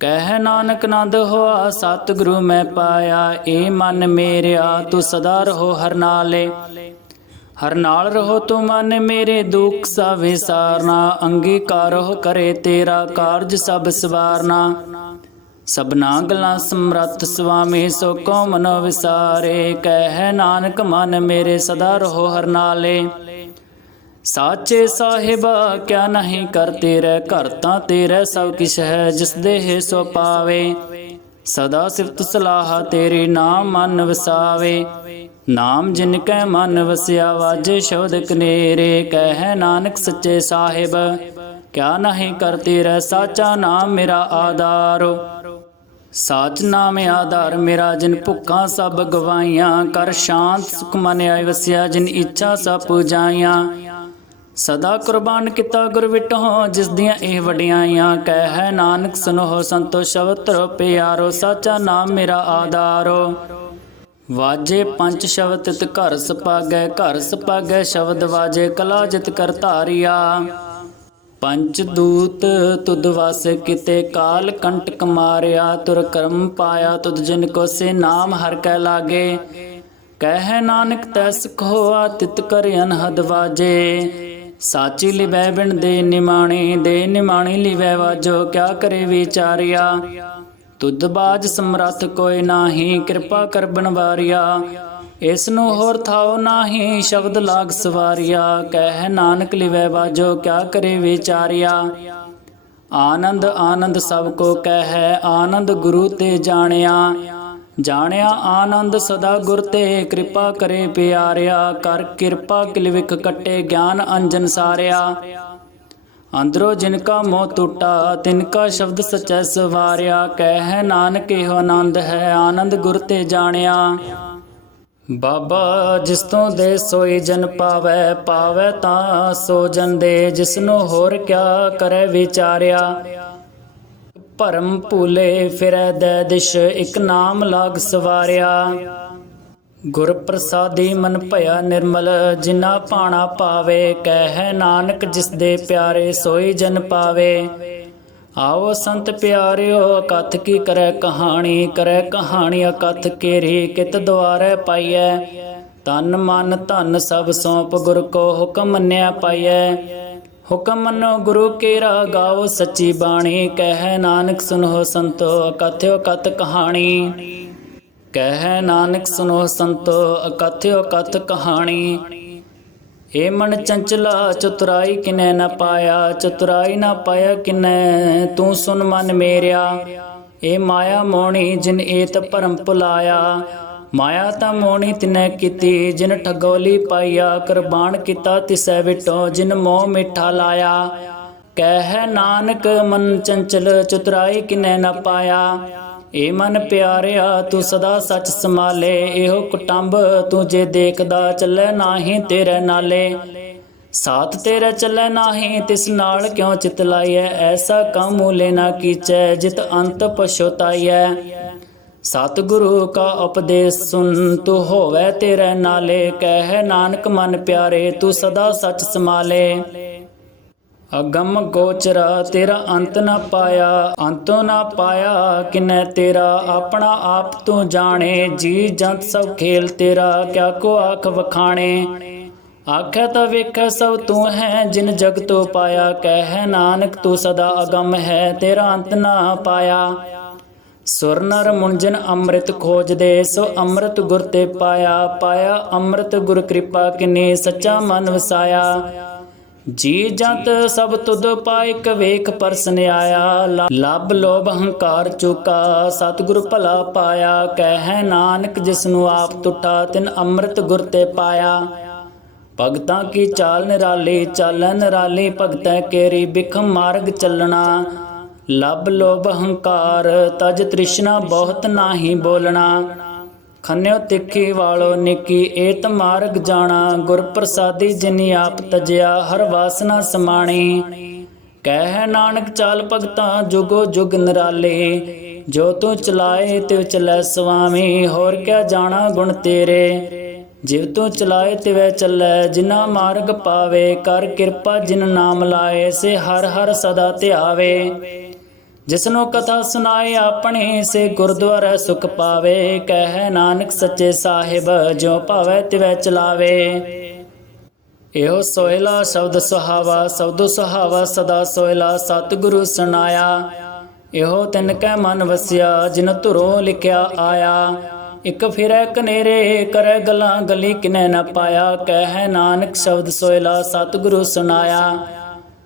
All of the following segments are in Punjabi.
ਕਹਿ ਨਾਨਕ ਨੰਦ ਹੋਆ, ਸਤਿਗੁਰੂ ਮੈਂ ਪਾਇਆ, ਏ ਮਨ ਮੇਰਿਆ, ਤੂੰ ਸਦਾ ਰਹੋ ਹਰ ਨਾਲੇ। ਹਰ ਨਾਲ ਰਹੋ ਤੂੰ ਮਨ ਮੇਰੇ, ਦੁੱਖ ਸਭ ਵਿਸਾਰਨਾ ਅੰਗੀਕਾਰੋ ਕਰੇ ਤੇਰਾ ਕਾਰਜ ਸਭ ਸਵਾਰਨਾ। ਸਭਨਾ ਗਲਾਂ ਸਮਰੱਥ ਸੁਆਮੀ ਸੋ ਕੋ ਮਨੋ ਵਿਸਾਰੇ, ਕਹਿ ਨਾਨਕ ਮਨ ਮੇਰੇ, ਸਦਾ ਰਹੋ ਹਰ ਨਾਲੇ। ਸਾਚੇ ਸਾਹਿਬਾ ਕਿਆ ਨਹੀਂ ਕਰਤੇ ਰਹਿ ਘਰ ਤਾਂ ਤੇਰੇ ਸਭ ਕਿਛ ਹੈ ਜਿਸ ਦੇ ਹੈ ਸੋ ਪਾਵੇ ਸਦਾ ਸਿਫਤ ਸਲਾਹ ਤੇਰੀ ਨਾਮ ਮਨ ਵਸਾਵੇ ਨਾਮ ਜਿਨ ਕੈ ਮਨ ਵਸਿਆ ਵਾਜੇ ਸ਼ਬਦ ਕਨੇਰੇ ਕਹਿ ਨਾਨਕ ਸੱਚੇ ਸਾਹਿਬ ਕਿਆ ਨਹੀਂ ਕਰਤੇ ਰਹਿ ਸਾਚਾ ਨਾਮ ਮੇਰਾ ਆਧਾਰੋ ਸਾਚ ਨਾਮ ਆਧਾਰ ਮੇਰਾ ਜਿਨ ਭੁੱਖਾਂ ਸਭ ਗਵਾਈਆਂ ਕਰ ਸ਼ਾਂਤ ਸੁਖ ਮਨ ਆਇ ਵਸਿਆ ਜਿਨ ਇੱਛਾ ਸਭ ਪੁਜਾਈਆਂ ਸਦਾ ਕੁਰਬਾਨ ਕੀਤਾ ਗੁਰ ਵਿਟੋ ਜਿਸ ਦੀਆਂ ਇਹ ਵਡਿਆਈਆਂ ਕਹਿ, ਨਾਨਕ ਸੁਨੋ ਸੰਤੋ ਸ਼ਬਦ ਤਰੋ ਪਿਆਰੋ ਸਾਚਾ ਨਾਮ ਮੇਰਾ ਆਧਾਰੋ। ਵਾਜੇ ਪੰਜ ਸ਼ਬਦ ਤਿਤ ਘਰ ਸਪਾਗੈ ਘਰ ਸਪਾਗੈ ਸ਼ਬਦ ਵਾਜੇ ਕਲਾ ਜਿਤ ਕਰ ਧਾਰਿਆ। ਪੰਚ ਦੂਤ ਤੁਧ ਵਸ ਕਿਤੇ ਕਾਲ ਕੰਟਕ ਮਾਰਿਆ, ਤੁਰ ਕਰਮ ਪਾਇਆ ਤੁਧ ਜਿਨ ਕੋ ਸੇ ਨਾਮ ਹਰ ਕੈ ਲਾਗੇ। ਕਹਿ, ਨਾਨਕ ਤੈਸ ਖੋਆ ਤਿਤ ਕਰ ਅਨਹਦ ਵਾਜੇ। ਸਾਚੀ ਲਿਵੈ ਬਿਨ ਦੇ ਨਿਮਾਣੀ ਦੇ ਨਿਮਾਣੀ ਲਿਵੈ ਵਾਜੋ, ਕਿਆ ਕਰੇ ਵਿਚਾਰਿਆ? ਤੁਧ ਬਾਜ ਸਮਰੱਥ ਕੋਈ ਨਾਹੀ, ਕਿਰਪਾ ਕਰ ਬਨਵਾਰਿਆ ਇਸ ਨੂੰ ਹੋਰ ਥਾਉ ਨਾਹੀ, ਸ਼ਬਦ ਲਾਗ ਸਵਾਰਿਆ। ਕਹਿ ਨਾਨਕ ਲਿਵੈ ਬਾਜੋ ਕਿਆ ਕਰੇ ਵਿਚਾਰਿਆ? ਆਨੰਦ ਆਨੰਦ ਸਭ ਕੋ ਕਹਿ, ਆਨੰਦ ਗੁਰੂ ਤੇ ਜਾਣਿਆ। ਜਾਣਿਆ ਆਨੰਦ ਸਦਾ ਗੁਰ ਤੇ ਕਿਰਪਾ ਕਰੇ ਪਿਆਰਿਆ, ਕਰ ਕਿਰਪਾ ਕਿਲਵਿਖ ਕੱਟੇ ਗਿਆਨ ਅੰਜਨ ਸਾਰਿਆ। ਅੰਦਰੋ ਜਿਨ ਕਾ ਮੋਹ ਟੁੱਟਾ, ਤਿਨ ਕਾ ਸ਼ਬਦ ਸਚੈ ਸਵਾਰਿਆ, ਕਹਿ ਨਾਨਕ ਇਹੋ ਆਨੰਦ ਹੈ, ਆਨੰਦ ਗੁਰ ਤੇ ਜਾਣਿਆ। ਬਾਬਾ ਜਿਸ ਤੋਂ ਦੇ ਸੋਈ ਜਨ ਪਾਵੈ ਪਾਵੈ ਤਾਂ ਸੋ ਜਨ ਦੇ, ਜਿਸ ਹੋਰ ਕਿਆ ਕਰੇ ਵਿਚਾਰਿਆ। ਭਰਮ ਭੂਲੇ ਫਿਰੈ ਦੈ ਦਿਸ਼, ਇਕ ਨਾਮ ਲਾਗ ਸਵਾਰਿਆ। ਗੁਰ ਪ੍ਰਸਾਦੀ ਮਨ ਭਇਆ ਨਿਰਮਲ ਜਿਨਾ ਪਾਣਾ ਪਾਵੇ, ਕਹਿ ਨਾਨਕ ਜਿਸ ਦੇ ਪਿਆਰੇ ਸੋਈ ਜਨ ਪਾਵੇ। ਆਓ ਸੰਤ ਪਿਆਰਿਓ, ਕਥ ਕੀ ਕਰੈ ਕਹਾਣੀ ਕਰੈ ਕਹਾਣੀ ਅਕਥ ਕੇਰੀ, ਕਿਤ ਦੁਆਰੈ ਪਾਈਐ। ਤਨ ਮਨ ਧਨ ਸਭ ਸੌਂਪ, ਗੁਰ ਕੋ ਹੁਕਮ ਮੰਨਿਆ ਪਾਈਐ। ਹੁਕਮ ਮੰਨੋ ਗੁਰੂ ਕੇਰਾ ਗਾਓ, ਸੱਚੀ ਬਾਣੀ ਕਹਿ ਨਾਨਕ ਸੁਨੋ ਸੰਤੋ ਕਥਿਓ ਕਤ ਕਹਾਣੀ। ਕਹਿ ਨਾਨਕ ਸੁਨੋ ਸੰਤੋ, ਅਕਥਿਓ ਕਥ ਕਹਾਣੀ। ਏ ਮਨ ਚੰਚਲਾ, ਚਤੁਰਾਈ ਕਿਨੈ ਨਾ ਪਾਇਆ, ਚਤੁਰਾਈ ਨਾ ਪਾਇਆ ਕਿਨੈ, ਤੂੰ ਸੁਨ ਮਨ ਮੇਰਿਆ। ਏ ਮਾਇਆ ਮੋਣੀ ਜਿਨ ਏਤ ਭਰਮ ਭੁਲਾਇਆ ਮਾਇਆ ਤਾਂ ਮੋਣੀ ਤਿਨੈ ਕੀਤੀ, ਜਿਨ ਠਗੋਲੀ ਪਾਈਆ ਕੁਰਬਾਨ ਕੀਤਾ ਤਿਸੈ ਵਿਟੋ, ਜਿਨ ਮੋਹ ਮਿੱਠਾ ਲਾਇਆ। ਕਹਿ ਨਾਨਕ, ਮਨ ਚੰਚਲ, ਚਤੁਰਾਈ ਕਿਨੈ ਨ ਪਾਇਆ। ਏ ਮਨ ਪਿਆਰਿਆ, ਤੂੰ ਸਦਾ ਸੱਚ ਸੰਭਾਲੇ, ਇਹੋ ਕੁਟੰਬ ਤੂੰ ਜੇ ਦੇਖਦਾ, ਚੱਲੇ ਨਾਹੀ ਤੇਰੇ ਨਾਲੇ। ਸਾਥ ਤੇਰਾ ਚੱਲੇ ਨਾਹੀ, ਤਿਸ ਨਾਲ ਕਿਉ ਚਿਤ ਲਾਈਐ? ਐਸਾ ਕੰਮ ਮੂਲੇ ਨਾ ਕੀਚੈ, ਜਿਤ ਅੰਤ ਪਛੋਤਾਈਐ। ਸਤਿਗੁਰੂ ਕਾ ਉਪਦੇਸ਼ ਸੁਨ, ਤੂੰ ਹੋਵੇ ਤੇਰੇ ਨਾਲੇ, ਕਹਿ ਨਾਨਕ ਮਨ ਪਿਆਰੇ, ਤੂੰ ਸਦਾ ਸੱਚ ਸੰਭਾਲੇ। ਅਗਮ ਗੋਚਰਾ, ਤੇਰਾ ਅੰਤ ਨਾ ਪਾਇਆ, ਅੰਤੋਂ ਨਾ ਪਾਇਆ ਕਿਨੈ ਤੇਰਾ, ਆਪਣਾ ਆਪ ਤੂੰ ਜਾਣੇ, ਜੀ ਜੰਤ ਸਭ ਖੇਲ ਤੇਰਾ, ਕਿਆ ਕੋ ਆਖ ਵਖਾਣੇ। ਆਖੈ ਤਾਂ ਵੇਖੈ ਸਭ ਤੂੰ ਹੈ, ਜਿਨ ਜਗ ਤੋਂ ਪਾਇਆ, ਕਹਿ ਨਾਨਕ ਤੂੰ ਸਦਾ ਅਗਮ ਹੈ, ਤੇਰਾ ਅੰਤ ਨਾ ਪਾਇਆ। ਸੁਰ ਨਰ ਮੁੰਜਨ ਅੰਮ੍ਰਿਤ ਖੋਜਦੇ ਸੋ ਅੰਮ੍ਰਿਤ ਗੁਰ ਤੇ ਪਾਇਆ ਪਾਇਆ ਅੰਮ੍ਰਿਤ ਗੁਰ ਕਿਰਪਾ ਕਿਨੇ, ਸੱਚਾ ਮਨ ਵਸਾਇਆ। ਜੀ ਜੰਤ ਸਭ ਤੁਧ ਪਾਇਕ ਵੇਖ ਪਰਸਨ ਆਇਆ ਲ- ਲੋਭ ਹੰਕਾਰ ਚੁਕਾ, ਸਤਿਗੁਰ ਭਲਾ ਪਾਇਆ। ਕਹਿ ਨਾਨਕ ਜਿਸ ਨੂੰ ਆਪ ਟੁੱਟਾ ਤਿਨ ਅੰਮ੍ਰਿਤ ਗੁਰ ਤੇ ਪਾਇਆ। ਭਗਤਾਂ ਕੀ ਚਾਲ ਨਿਰਾਲੀ ਚਾਲੈ ਨਿਰਾਲੀ, ਭਗਤੈ ਕੇਰੀ ਬਿਖਮ ਮਾਰਗ ਚੱਲਣਾ। ਲੱਭ ਲੋਭ ਹੰਕਾਰ, ਤਜ ਤ੍ਰਿਸ਼ਨਾ ਬਹੁਤ ਨਾਹੀ ਬੋਲਣਾ। ਖੰਨਿਓ ਤਿੱਖੀ ਵਾਲੋ ਨਿੱਕੀ, ਏਤ ਮਾਰਗ ਜਾਣਾ। ਗੁਰ ਪ੍ਰਸਾਦੀ ਜਿਨੀ ਆਪ ਤਜਿਆ, ਹਰ ਵਾਸਨਾ ਸਮਾਣੀ। ਕਹਿ ਨਾਨਕ ਚਾਲ ਭਗਤਾਂ ਜੁਗੋ ਜੁਗ ਨਰਾਲੇ। ਜੋ ਤੂੰ ਚਲਾਏ, ਤਿਵ ਚਲੈ ਸੁਆਮੀ ਹੋਰ ਕਿਆ ਜਾਣਾ ਗੁਣ ਤੇਰੇ। ਜਿਵ ਤੂੰ ਚਲਾਏ, ਤਿਵੈ ਚੱਲੈ, ਜਿਨਾ ਮਾਰਗ ਪਾਵੇ। ਕਰ ਕਿਰਪਾ ਜਿਨ ਨਾਮ ਲਾਏ, ਸੇ ਹਰ ਹਰ ਸਦਾ ਧਿਆਵੇ। ਜਿਸਨੂੰ ਕਥਾ ਸੁਣਾਏ ਆਪਣੇ, ਸੇ ਗੁਰਦੁਆਰਾ ਸੁਖ ਪਾਵੇ। ਕਹਿ ਨਾਨਕ ਸੱਚੇ ਸਾਹਿਬ ਜੋ ਭਾਵੇ ਤਿਵੈ ਚਲਾਵੇ। ਇਹੋ ਸੋਇਲਾ ਸ਼ਬਦ ਸੁਹਾਵਾ ਸ਼ਬਦ ਸੁਹਾਵਾ ਸਦਾ ਸੋਇਲਾ ਸਤਿਗੁਰੂ ਸੁਨਾਇਆ ਇਹੋ ਤਿਨ ਕੈ ਮਨ ਵਸਿਆ, ਜਿਨ ਧੁਰੋਂ ਲਿਖਿਆ ਆਇਆ। ਇਕ ਫਿਰੈ ਕਨੇਰੇ, ਕਰੈ ਗਲਾਂ ਗਲੀ ਕਿਨੈ ਨ ਪਾਇਆ। ਕਹਿ ਨਾਨਕ ਸ਼ਬਦ ਸੋਇਲਾ ਸਤਿਗੁਰੂ ਸੁਨਾਇਆ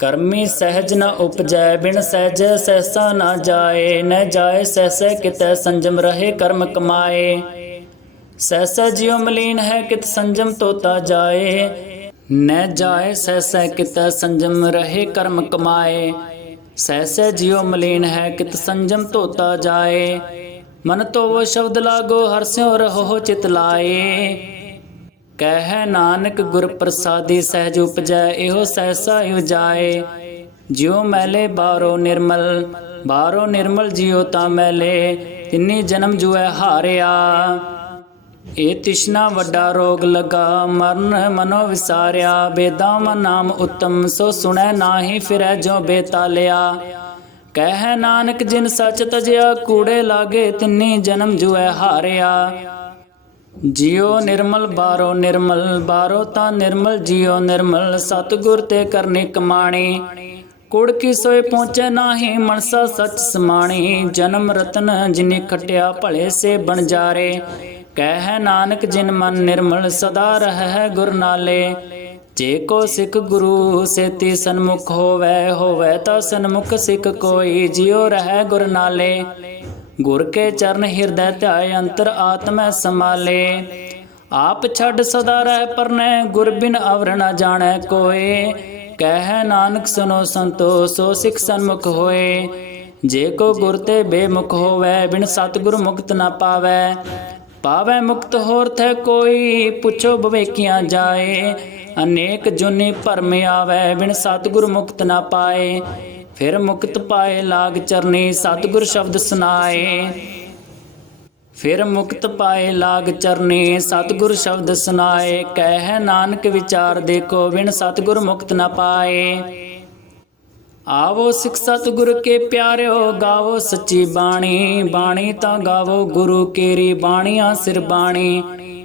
ਕਰਮੀ ਸਹਿਜ ਨ ਉਪਜੈ, ਬਿਨ ਸਹਿਜ ਸਹਿਸਾ ਨਾ ਜਾਏ, ਨ ਜਾਏ ਸਹਿਸੈ ਕਿਤੈ ਸੰਜਮ ਰਹੇ ਕਰਮ ਕਮਾਏ। ਸਹਿਸੈ ਜਿਉ ਮਲੀਨ ਹੈ ਕਿਤ ਸੰਜਮ ਤੋਤਾ ਜਾਏ, ਨ ਜਾਏ ਸਹਿਸੈ ਕਿਤੈ ਸੰਜਮ ਰਹੇ ਕਰਮ ਕਮਾਏ। ਸਹਿਸੈ ਜਿਉ ਮਲੀਨ ਹੈ ਕਿਤ ਸੰਜਮ ਤੋਤਾ ਜਾਏ, ਮਨ ਤੋ ਸ਼ਬਦ ਲਾਗੋ ਹਰਸਿਓ ਰਹੋ ਚਿਤ ਲਾਏ। ਕਹਿ ਨਾਨਕ ਗੁਰ ਪ੍ਰਸਾਦੀ ਸਹਿਜ ਉਪਜੈ, ਇਹੋ ਸਹਿਸਾ ਇਵ ਜਾਏ। ਜਿਉ ਮੈਲੇ ਬਾਰੋ ਨਿਰਮਲ ਬਾਰੋ ਨਿਰਮਲ ਜਿਉ ਤਾਂ ਮੈਲੇ, ਤਿੰਨੀ ਜਨਮ ਜੁਐ ਹਾਰਿਆ। ਇਹ ਤਿਸ਼ਨਾ ਵੱਡਾ ਰੋਗ ਲਗਾ, ਮਰਨ ਮਨੋ ਵਿਸਾਰਿਆ। ਬੇਦਾਂ ਮਨ ਨਾਮ ਉਤਮ, ਸੋ ਸੁਣੈ ਨਾਹੀ ਫਿਰੈ ਜੋ ਬੇਤਾਲਿਆ। ਕਹਿ ਨਾਨਕ ਜਿਨ ਸਚ ਤਜਿਆ, ਕੂੜੇ ਲਾਗੇ ਤਿੰਨੀ ਜਨਮ ਜੁਐ ਹਾਰਿਆ। ਜਿਉ ਨਿਰਮਲ, ਬਾਰੋ ਨਿਰਮਲ, ਬਾਰੋ ਤਾਂ ਨਿਰਮਲ ਜਿਉ ਨਿਰਮਲ, ਸਤਿਗੁਰ ਤੇ ਕਰਨੀ ਕਮਾਣੀ। ਕੁੜ ਕੀ ਸੋਏ ਪਹੁੰਚੈ ਨਾਹੀ, ਮਨਸਾ ਸਚ ਸਮਾਣੀ। ਜਨਮ ਰਤਨ ਜਿਨੇ ਖਟਿਆ, ਭਲੇ ਸੇ ਬਣ ਜਾਰੇ। ਕਹਿ ਨਾਨਕ, ਜਿਨ ਮਨ ਨਿਰਮਲ, ਸਦਾ ਰਹਿ ਗੁਰ ਨਾਲੇ। ਜੇ ਕੋ ਸਿੱਖ ਗੁਰੂ, ਸੇਤੀ ਸਨਮੁਖ ਹੋਵੇ ਹੋਵੇ ਤਾਂ ਸਨਮੁਖ ਸਿੱਖ ਕੋਈ। ਜਿਉ ਰਹਿ ਗੁਰ ਨਾਲੇ। ਗੁਰ ਕੇ ਚਰਨ ਹਿਰਦੈ ਧਿਆਏ ਅੰਤਰ ਆਤਮੈ ਸਮਾਲੇ ਆਪ ਛੱਡ ਸਦਾ ਰਹਿ ਪਰਨੈ, ਗੁਰ ਬਿਨ ਅਵਰ ਨ ਜਾਣੈ ਕੋਏ। ਕਹਿ ਨਾਨਕ ਸੁਨੋ ਸੰਤੋ, ਸੋ ਸਿਖ ਸਨਮੁਖ ਹੋਏ। ਜੇ ਕੋ ਗੁਰ ਤੇ ਬੇਮੁਖ ਹੋਵੇ, ਬਿਨ ਸਤਿਗੁਰ ਮੁਕਤ ਨਾ ਪਾਵੈ। ਪਾਵੈ ਮੁਕਤ ਹੋਰ ਥੈ ਕੋਈ, ਪੁੱਛੋ ਬਵੇਕੀਆਂ ਜਾਏ। ਅਨੇਕ ਜੁਨੀ ਭਰਮ ਆਵੈ, ਬਿਨ ਸਤਿਗੁਰ ਮੁਕਤ ਨਾ ਪਾਏ। ਫਿਰ ਮੁਕਤ ਪਾਏ ਲਾਗ ਚਰਨੀ, ਸਤਿਗੁਰ ਸ਼ਬਦ ਸੁਨਾਏ ਫਿਰ ਮੁਕਤ ਪਾਏ ਲਾਗ ਚਰਨੀ, ਸਤਿਗੁਰ ਸ਼ਬਦ ਸੁਨਾਏ ਕਹਿ ਨਾਨਕ ਵਿਚਾਰ ਦੇਖੋ, ਬਿਨ ਸਤਿਗੁਰ ਮੁਕਤ ਨ ਪਾਏ। ਆਵੋ ਸਿਖ ਸਤਿਗੁਰ ਕੇ ਪਿਆਰਿਓ, ਗਾਵੋ ਸੱਚੀ ਬਾਣੀ। ਬਾਣੀ ਤਾਂ ਗਾਵੋ ਗੁਰੂ ਕੇਰੀ, ਬਾਣੀਆਂ ਸਿਰ ਬਾਣੀ।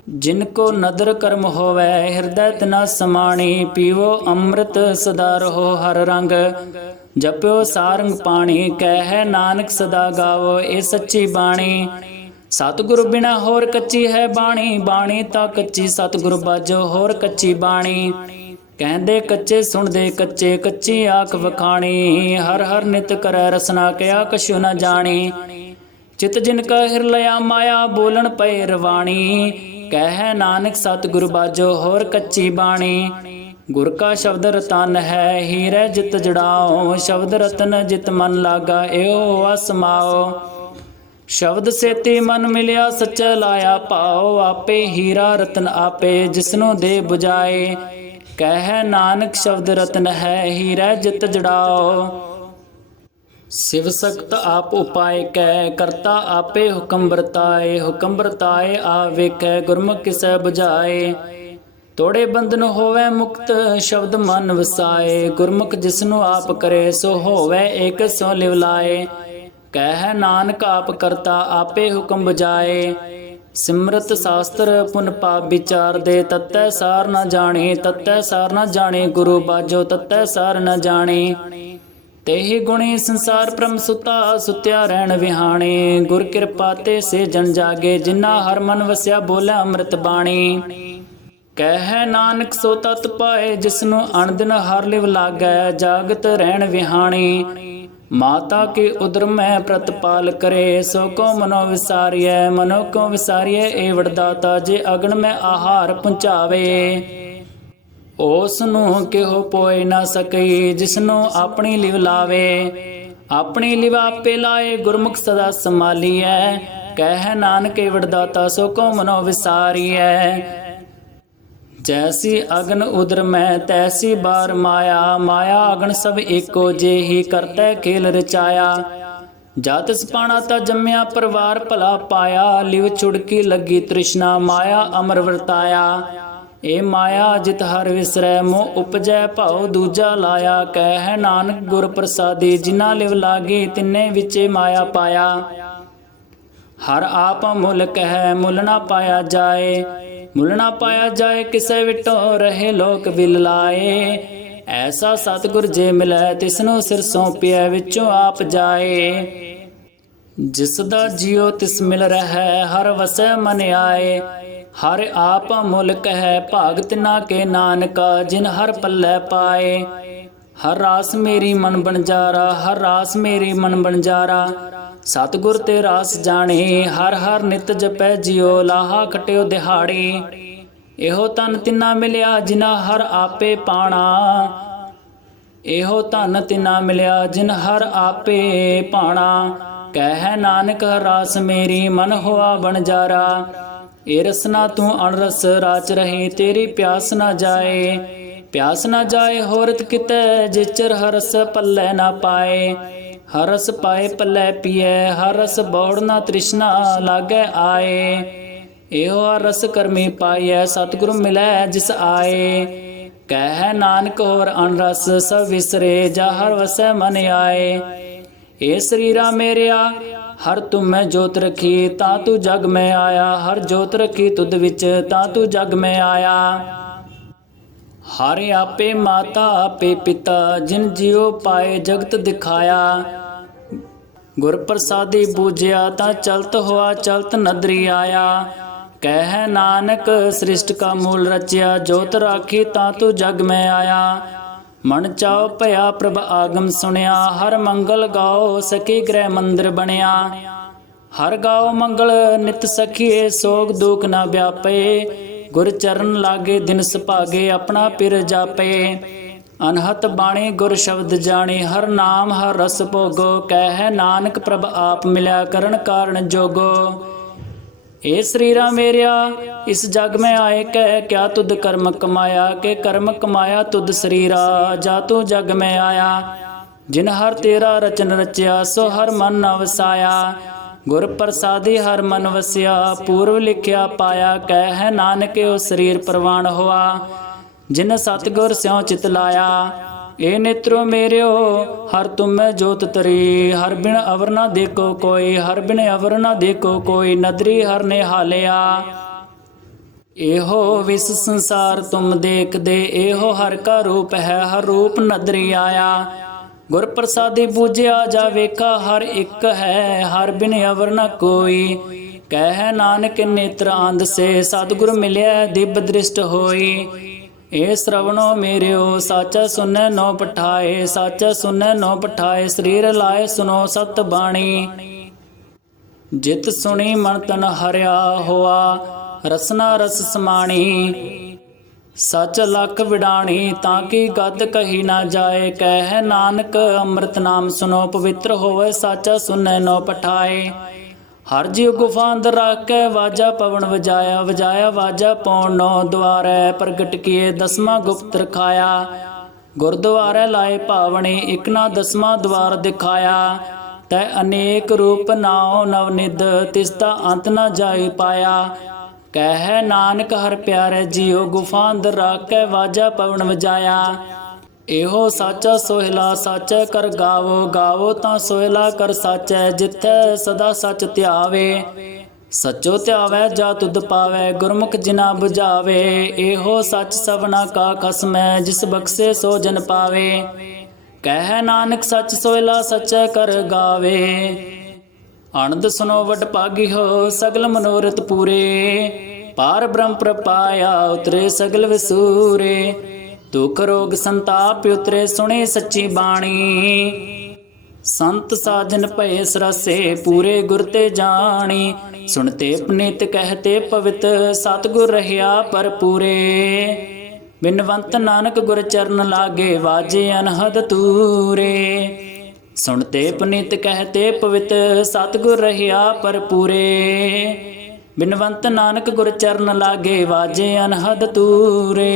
ਜਿਨ ਕੋ ਨਦਰ ਕਰਮ ਹੋਵੇ, ਹਿਰਦੈ ਤਨਾ ਸਮਾਣੀ। ਪੀਵੋ ਅੰਮ੍ਰਿਤ ਸਦਾ ਰਹੋ ਹਰ ਰੰਗ। ਜਪਿਓ ਸਾਰੰਗ ਪਾਣੀ, ਕਹਿ ਨਾਨਕ ਸਦਾ ਗਾਵੋ ਇਹ ਸੱਚੀ ਬਾਣੀ। ਸਤਿਗੁਰ ਬਿਨਾ ਹੋਰ ਕੱਚੀ ਹੈ ਬਾਣੀ ਬਾਣੀ ਤਾਂ ਕੱਚੀ ਸਤਿਗੁਰ ਬਾਜੋ ਹੋਰ ਕੱਚੀ ਬਾਣੀ। ਕਹਿੰਦੇ ਕੱਚੇ ਸੁਣਦੇ ਕੱਚੇ ਕੱਚੀ ਆਖ ਵਖਾਣੀ, ਹਰ ਹਰ ਨਿਤ ਕਰੈ ਰਸਨਾ ਕਿਆ ਕਛੁ ਨਾ ਜਾਣੀ। ਚਿਤ ਜਿਨ ਕਾ ਹਿਰ ਲਿਆ ਮਾਇਆ ਬੋਲਣ ਪਏ ਰਵਾਣੀ, ਕਹਿ ਨਾਨਕ ਸਤਿਗੁਰ ਬਾਜੋ ਹੋਰ ਕੱਚੀ ਬਾਣੀ। ਗੁਰ ਕਾ ਸ਼ਬਦ ਰਤਨ ਹੈ, ਹੀਰੇ ਜਿਤ ਜੜਾਓ, ਸ਼ਬਦ ਰਤਨ ਜਿਤ ਮਨ ਲਾਗਾ ਏਓ ਅਸਮਾਓ ਸ਼ਬਦ ਸੇਤੀ ਮਨ ਮਿਲਿਆ, ਸੱਚਾ ਲਾਇਆ ਪਾਓ ਆਪੇ ਹੀਰਾ ਰਤਨ ਆਪੇ, ਜਿਸਨੂੰ ਦੇ 부ਜਾਏ ਕਹਿ ਨਾਨਕ ਸ਼ਬਦ ਰਤਨ ਹੈ, ਹੀਰਾ ਜਿਤ ਜੜਾਓ। ਸਿਵ ਸ਼ਕਤ ਆਪ ਉਪਾਏ ਕੈ, ਕਰਤਾ ਆਪੇ ਹੁਕਮ ਵਰਤਾਏ ਹੁਕਮ ਵਰਤਾਏ ਆ ਵੇਖੈ, ਗੁਰਮੁਖ ਕਿਸੈ ਬੁਝਾਏ। ਤੋੜੇ ਬੰਧਨ ਹੋਵੇ ਮੁਕਤ, ਸ਼ਬਦ ਮਨ ਵਸਾਏ। ਗੁਰਮੁਖ ਜਿਸਨੂੰ ਆਪ ਕਰੇ, ਸੋ ਹੋਵੇ ਏਕ, ਸੋ ਲਿਵ ਲਾਏ। ਕਹਿ ਨਾਨਕ ਆਪ ਕਰਤਾ, ਆਪੇ ਹੁਕਮ ਬਜਾਏ ਸਿਮਰਤ ਸ਼ਾਸਤਰ ਪੁਨ ਪਾਪ ਵਿਚਾਰ ਦੇ, ਤਤੈ ਸਾਰ ਨਾ ਜਾਣੇ, ਤਤੈ ਸਾਰ ਨਾ ਜਾਣੇ, ਗੁਰੂ ਬਾਜੋ, ਤਤੈ ਸਾਰ ਨਾ ਜਾਣੇ। ਤੇਹੀ ਗੁਣੀ ਸੰਸਾਰ ਪ੍ਰਮ ਸੁਤਾ, ਸੁਤਿਆ ਰਹਿਣ ਵਿਹਾਣੇ। ਗੁਰ ਕਿਰਪਾ ਤੇ ਸੇ ਜਨ ਜਾਗੇ, ਜਿਨ੍ਹਾਂ ਹਰ ਮਨ ਵਸਿਆ ਬੋਲਿਆ ਅੰਮ੍ਰਿਤ ਬਾਣੀ। ਕਹਿ ਨਾਨਕ ਸੋ ਤਤ ਪਾਏ, ਜਿਸਨੂੰ ਅਣਦਿਨ ਹਰ ਲਿਵ ਲਾਗੈ, ਜਾਗਤ ਰਹਿਣ ਵਿਹਾਣੀ। ਮਾਤਾ ਕੇ ਉਦਰ ਮੈਂ ਪ੍ਰਤਪਾਲ ਕਰੇ, ਸੋ ਕੋ ਮਨੋ ਵਿਸਾਰੀਐ, ਮਨੋ ਕੋ ਵਿਸਾਰੀਐ, ਏ ਵਡਦਾਤਾ, ਜੇ ਅਗਨ ਮੈਂ ਆਹਾਰ ਪੁੰਚਾਵੇ। ਉਸ ਨੂੰ ਕਿਹੋ ਪੋਏ ਨਾ ਸਕਈ, ਜਿਸਨੂੰ ਆਪਣੀ ਲਿਵ ਲਾਵੇ। ਆਪਣੀ ਲਿਵ ਆਪੇ ਲਾਏ, ਗੁਰਮੁਖ ਸਦਾ ਸੰਭਾਲੀਐ। ਕਹਿ ਨਾਨਕ, ਏ ਵਡਦਾਤਾ, ਸੋ ਕੋ ਮਨੋ ਵਿਸਾਰੀਐ। ਜੈਸੀ ਅਗਨ ਉਦਰ ਮੈਂ ਤੈਸੀ ਬਾਰ ਮਾਇਆ ਮਾਇਆ ਅਗਨ ਸਭ ਏਕੋ ਜਿਹੀ ਕਰਤੈ ਖੇਲ ਰਚਾਇਆ ਜਤ ਸਪਾਣਾ ਤਾਂ ਜੰਮਿਆ ਪਰਿਵਾਰ ਭਲਾ ਪਾਇਆ ਲਿਵ ਛੁੜਕੀ ਲੱਗੀ ਤ੍ਰਿਸ਼ਨਾ ਮਾਇਆ ਅਮਰ ਵਰਤਾਇਆ ਏ ਮਾਇਆ ਜਿਤ ਹਰ ਵਿਸਰੈ ਮੋਹ ਉਪਜੈ ਭਾਉ ਦੂਜਾ ਲਾਇਆ ਕਹਿ ਨਾਨਕ ਗੁਰ ਪ੍ਰਸਾਦੀ ਜਿਨਾ ਲਿਵ ਲਾਗੇ ਤਿੰਨੇ ਵਿੱਚੇ ਮਾਇਆ ਪਾਇਆ ਹਰ ਆਪ ਮੁਲ ਕਹਿ ਮੁੱਲ ਨਾ ਪਾਇਆ ਜਾਏ ਮੁੱਲ ਨਾ ਪਾਇਆ ਜਾਏ, ਕਿਸੇ ਵਿਟੋ ਰਹੇ ਲੋਕ ਬਿਲ ਲਾਏ। ਐਸਾ ਸਤਿਗੁਰ ਜੇ ਮਿਲੈ, ਤਿਸਨੂੰ ਸਿਰ ਸੌਂਪਿਆ ਵਿੱਚੋਂ ਆਪ ਜਾਏ। ਜਿਸ ਦਾ ਜਿਉ ਤਿਸ ਮਿਲ ਰਹਿ, ਹਰ ਵਸੈ ਮਨ ਆਏ। ਹਰ ਆਪ ਮੁੱਲ ਕਹਿ, ਭਾਗਤ ਨਾ ਕੇ ਨਾਨਕਾ, ਜਿਨ ਹਰ ਪੱਲੇ ਪਾਏ। ਹਰ ਰਾਸ ਮੇਰੀ ਮਨ ਬਣਜਾਰਾ, ਹਰ ਰਾਸ ਮੇਰੀ ਮਨ ਬਣਜਾਰਾ। ਸਤਿਗੁਰ ਤੇ ਰਾਸ ਜਾਣੇ, ਹਰ ਹਰ ਨਿਤ ਜਪੈ ਜਿਉ, ਲਾਹਾ ਕਟਿਓ ਦਿਹਾੜੀ। ਇਹੋ ਤਨ ਤਿਨਾ ਮਿਲਿਆ ਜਿਨਾ ਹਰ ਆਪੇ ਪਾਣਾ। ਇਹੋ ਧਨ ਤਿਨਾ ਮਿਲਿਆ ਜਿਨ ਹਰ ਆਪੇ ਪਾਣਾ। ਕਹਿ ਨਾਨਕ ਰਾਸ ਮੇਰੀ ਮਨ ਹੋਆ ਬਣਜਾਰਾ ਏ ਰਸਨਾ ਤੂੰ ਅਣਰਸ ਰਾਚ ਰਹੀ, ਤੇਰੀ ਪਿਆਸ ਨਾ ਜਾਏ। ਪਿਆਸ ਨਾ ਜਾਏ ਹੋਰਤ ਕਿਤੇ ਜਿਚਰ ਹਰਸ ਪੱਲੇ ਨਾ ਪਾਏ। ਹਰਸ ਪਾਏ ਪੱਲੇ ਪੀਐ ਹਰਸ ਬੌੜ ਨਾ ਤ੍ਰਿਸ਼ਨਾ ਲਾਗੇ ਆਏ। ਇਹੋ ਰਸ ਕਰਮੀ ਪਾਈਐ, ਸਤਿਗੁਰੂ ਮਿਲੈ ਜਿਸ ਆਏ। ਕਹਿ ਨਾਨਕ ਹੋਰ ਅਨਰਸ ਸਭ ਵਿਸਰੇ, ਜਾ ਹਰ ਵਸੈ ਮਨ ਆਏ। ਏ ਸਰੀਰਾ ਮੇਰਿਆ, ਹਰ ਤੂੰ ਮੈਂ ਜੋਤ ਰਖੀ, ਤਾਂ ਤੂੰ ਜਗ ਮੈਂ ਆਇਆ। ਹਰ ਜੋਤ ਰਖੀ ਤੁਧ ਵਿੱਚ, ਤਾਂ ਤੂੰ ਜਗ ਮੈਂ ਆਇਆ। ਹਰ ਆਪੇ ਮਾਤਾ, ਆਪੇ ਪਿਤਾ, ਜਿਨ ਜਿਉ ਪਾਏ ਜਗਤ ਦਿਖਾਇਆ। ਗੁਰ ਪ੍ਰਸਾਦੀ ਬੂਝਿਆ ਤਾਂ ਚਲਤ ਹੋਆ, ਚਲਤ ਨਦਰੀ ਆਇਆ। ਕਹਿ ਨਾਨਕ, ਸ੍ਰਿਸ਼ਟ ਕਾ ਮੂਲ ਰਚਿਆ, ਜੋਤ ਰਾਖੀ ਤਾਂ ਤੂੰ ਜਗ ਮੈਂ ਆਇਆ। ਮਨ ਚਾਉ ਭਇਆ ਪ੍ਰਭ ਆਗਮ ਸੁਣਿਆ, ਹਰ ਮੰਗਲ ਗਾਓ ਸਕੇ ਗ੍ਰਹਿ ਮੰਦਰ ਬਣਿਆ। ਹਰ ਗਾਓ ਮੰਗਲ ਨਿਤ ਸਖੀਏ, ਸੋਗ ਦੁਖ ਨਾ ਵਿਆਪੇ। ਗੁਰ ਚਰਨ ਲਾਗੇ ਦਿਨ ਸੁਭਾਗੇ, ਆਪਣਾ ਪਿਰ ਜਾਪੇ। ਅਨਹਤ ਬਾਣੀ ਗੁਰ ਸ਼ਬਦ ਜਾਣੀ, ਹਰ ਨਾਮ, ਹਰ ਰਸ ਭੋਗੋ, ਕਹਿ ਨਾਨਕ ਪ੍ਰਭ ਆਪ ਮਿਲਿਆ ਕਰਨ ਕਾਰਨ ਜੋਗੋ। ਏ ਸਰੀਰਾ ਮੇਰਿਆ, ਇਸ ਜਗ ਮੈਂ ਆਏ, ਕਹਿ ਕਿਆ ਤੁਧ ਕਰਮ ਕਮਾਇਆ, ਕੇ ਕਰਮ ਕਮਾਇਆ ਤੁਧ ਸਰੀਰਾ, ਜਾ ਤੂੰ ਜਗ ਮੈਂ ਆਇਆ। ਜਿਨ ਹਰ ਤੇਰਾ ਰਚਨ ਰਚਿਆ, ਸੋ ਹਰ ਮਨ ਅਵਸਾਇਆ ਵਸਾਇਆ ਗੁਰ ਪ੍ਰਸਾਦੀ ਹਰ ਮਨ ਵਸਿਆ, ਪੂਰਵ ਲਿਖਿਆ ਪਾਇਆ, ਕਹਿ ਨਾਨਕ ਉਹ ਸਰੀਰ ਪ੍ਰਵਾਨ ਹੋਆ। ਜਿਨ ਸਤਗੁਰ ਸਿਉ ਚਿਤ ਲਾਇਆ ਏ ਨੇਤਰੋ ਮੇਰਿਓ, ਹਰ ਤੁਮੈ ਜੋਤ ਤਰੀ। ਹਰ ਬਿਨ ਅਵਰ ਨਾ ਦੇਖੋ ਕੋਈ, ਹਰ ਬਿਨ ਅਵਰ ਨਾ ਦੇਖੋ ਕੋਈ, ਨਦਰੀ ਹਰ ਨੇ ਹਾਲਿਆ ਇਹੋ ਵਿਸ ਸੰਸਾਰ ਤੁਮ ਦੇਖਦੇ, ਇਹੋ ਹਰ ਕਾ ਰੂਪ ਹੈ, ਹਰ ਰੂਪ ਨਦਰੀ ਆਇਆ। ਗੁਰ ਪ੍ਰਸਾਦੀ ਬੂਝਿਆ ਜਾ ਵੇਖਾ, ਹਰ ਇੱਕ ਹੈ, ਹਰ ਬਿਨ ਅਵਰ ਨ ਕੋਈ। ਕਹਿ ਨਾਨਕ ਨੇਤਰ ਆਂਦ ਸੇ ਸਤਿਗੁਰ ਮਿਲਿਆ, ਦਿਬ ਦ੍ਰਿਸ਼ਟ ਹੋਈ। ਏ ਸ਼ਰਵਣੋ ਮੇਰਿਓ, ਸਾਚਾ ਸੁਨੈ ਨੋ ਪਠਾਏ, ਸਾਚਾ ਸੁਨੈ ਨੋ ਪਠਾਏ, ਸਰੀਰ ਲਾਏ ਸੁਨੋ ਸਤ ਬਾਣੀ। ਜਿਤ ਸੁਣੀ ਮਨ ਤਨ ਹਰਿਆ ਹੋਆ, ਰਸਨਾ ਰਸ ਸਮਾਣੀ। ਸਚ ਲਖ ਵਿਡਾਣੀ, ਤਾਂ ਕਿ ਗਦ ਕਹੀ ਨਾ ਜਾਏ, ਕਹਿ ਨਾਨਕ ਅੰਮ੍ਰਿਤ ਨਾਮ ਸੁਨੋ, ਪਵਿੱਤਰ ਹੋਵੇ ਸਾਚਾ ਸੁਨੈ ਨੋ ਪਠਾਏ। ਹਰ ਜੀਵ ਗੁਫਾ ਅੰਦਰ ਰੱਖ ਕੇ ਵਾਜਾ ਪਵਨ ਵਜਾਇਆ ਵਜਾਇਆ ਵਾਜਾ ਪੌਣ ਨੌ ਦੁਆਰੇ, ਪ੍ਰਗਟ ਕੀਏ ਦਸਵਾਂ ਗੁਪਤ ਰਖਾਇਆ। ਗੁਰਦੁਆਰੇ ਲਾਏ ਭਾਵਣੀ ਇਕ ਨਾ ਦਸਵਾਂ ਦਵਾਰ ਦਿਖਾਇਆ। ਤੈ ਅਨੇਕ ਰੂਪ ਨਾਉ ਨਵਨਿਧ ਤਿਸ ਦਾ ਅੰਤ ਨਾ ਜਾਈ ਪਾਇਆ। ਕਹਿ ਨਾਨਕ ਹਰ ਪਿਆਰੇ, ਜੀਉ ਗੁਫਾ ਅੰਦਰ ਰੱਖ ਕੇ ਵਾਜਾ ਪਵਨ ਵਜਾਇਆ। ਇਹੋ ਸਾਚਾ ਸੋਹਿਲਾ ਸਾਚੈ ਕਰ ਗਾਵੋ ਗਾਵੋ ਤਾਂ ਸੋਹਿਲਾ ਕਰ ਸਾਚੈ, ਜਿੱਥੈ ਸਦਾ ਸੱਚ ਧਿਆਵੇ। ਸਚੋ ਧਿਆਵੈ, ਜਾ ਤੁਧ ਪਾਵੈ, ਗੁਰਮੁਖ ਜਿਨਾ 부ਝਾਵੇ ਇਹੋ ਸੱਚ ਸਭਨਾ ਕਾ ਖਸਮੈ, ਜਿਸ ਬਖਸ਼ੇ ਸੋ ਜਨ ਪਾਵੇ। ਕਹਿ ਨਾਨਕ ਸੱਚ ਸੋਹਿਲਾ ਸਚੈ ਕਰ ਗਾਵੇ। ਆਨੰਦ ਸੁਨੋ ਵਡ ਪਾਗੀ ਹੋ, ਸਗਲ ਮਨੋਰਥ ਪੂਰੇ। ਪਾਰ ਬ੍ਰਹਮ ਪ੍ਰਪਾਇਆ, ਉਤਰੇ ਸਗਲ ਵਿਸੂਰੇ। ਦੁਖ ਰੋਗ ਸੰਤਾਪ ਉਤਰੇ ਸੁਣੇ ਸੱਚੀ ਬਾਣੀ। ਸੰਤ ਸਾਜਨ ਭਏ ਸਰਸੇ ਪੂਰੇ ਗੁਰ ਤੇ ਜਾਣੀ। ਸੁਣਤੇ ਪਨੀਤ ਕਹਤੇ ਪਵਿੱਤ ਸਤਗੁਰ ਰਹਿਆ ਪਰਪੂਰੇ ਬਿਨਵੰਤ ਨਾਨਕ ਗੁਰ ਚਰਨ ਲਾਗੇ ਵਾਜੇ ਅਨਹਦ ਤੂਰੇ। ਸੁਣਤੇ ਪਨੀਤ ਕਹਤੇ ਪਵਿੱਤ ਸਤਗੁਰ ਰਹਿਆ ਪਰਪੂਰੇ ਬਿਨਵੰਤ ਨਾਨਕ ਗੁਰ ਚਰਨ ਲਾਗੇ ਵਾਜੇ ਅਨਹਦ ਤੂਰੇ।